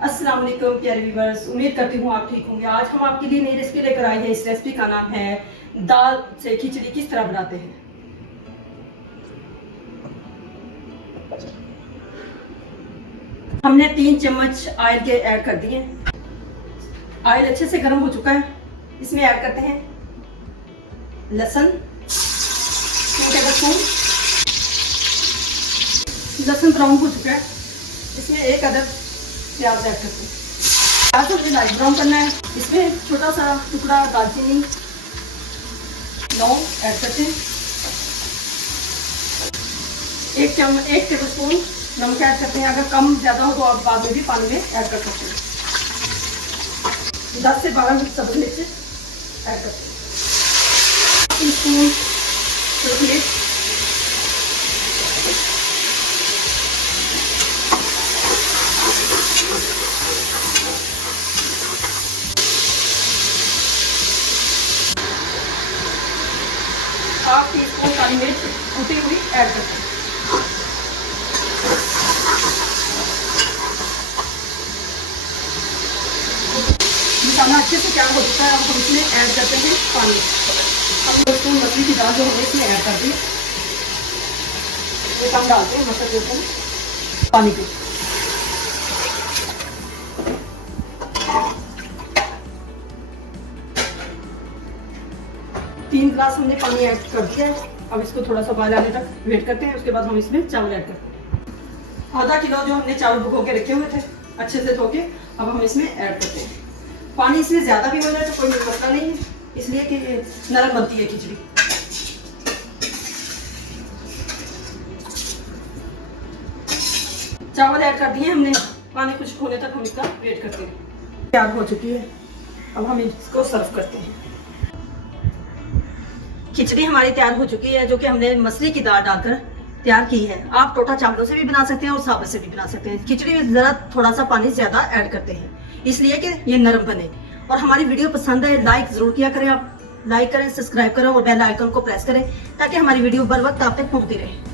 अस्सलाम वालेकुम प्यारे व्यूअर्स, उम्मीद करती हूँ आप ठीक होंगे। आज हम आपके लिए नई रेसिपी लेकर आए हैं। इस रेसिपी का नाम है दाल से खिचड़ी किस तरह बनाते हैं। हमने 3 चम्मच ऑयल के ऐड कर दिए। ऑयल अच्छे से गर्म हो चुका है। इसमें ऐड करते हैं लहसुन 2 टेबलस्पून। लहसुन ब्राउन हो चुका है। इसमें 1 अदद प्याज ऐड करते हैं। प्याज को मुझे लाइट ब्राउन करना है। इसमें छोटा सा टुकड़ा दालचीनी, लौंग ऐड करते हैं। 1 टेबलस्पून नमक ऐड करते हैं। अगर कम ज़्यादा हो तो आप बाद में भी पानी में ऐड कर सकते हैं। 10 से 12 सब्ज़ मिर्च ऐड करते हैं। 1 टीस्पून मिर्च, ½ टीस्पून काली मिर्च कुटी हुई ऐड करते हैं। मसाला अच्छे से तैयार हो चुका है। अब हम इसमें ऐड करते हैं पानी। अब 2 स्पून मछली की दाल जो हमने इसमें ऐड कर दी, ये कम डालते हैं, मसाला देते हैं पानी पे। तीन गिलास हमने पानी ऐड कर दिया है। अब इसको थोड़ा सा उबाल आने तक वेट करते हैं। उसके बाद हम इसमें चावल ऐड करते हैं। ½ किलो जो हमने चावल भिगो के रखे हुए थे अच्छे से धो के, अब हम इसमें ऐड करते हैं। पानी इसमें ज़्यादा भी हो जाए तो कोई मसला नहीं है, इसलिए कि नरम बनती है खिचड़ी। चावल ऐड कर दिए हमने। पानी कुछ होने तक हम इसका वेट करते हैं। तैयार हो चुकी है। अब हम इसको सर्व करते हैं। खिचड़ी हमारी तैयार हो चुकी है, जो कि हमने मछली की दाल डालकर तैयार की है। आप टोटा चावलों से भी बना सकते हैं और साबुत से भी बना सकते हैं। खिचड़ी में ज़रा थोड़ा सा पानी ज़्यादा ऐड करते हैं, इसलिए कि ये नरम बने। और हमारी वीडियो पसंद है लाइक ज़रूर किया करें। आप लाइक करें, सब्सक्राइब करें और बेल आइकन को प्रेस करें ताकि हमारी वीडियो बर वक्त आप तक पहुंचती रहे।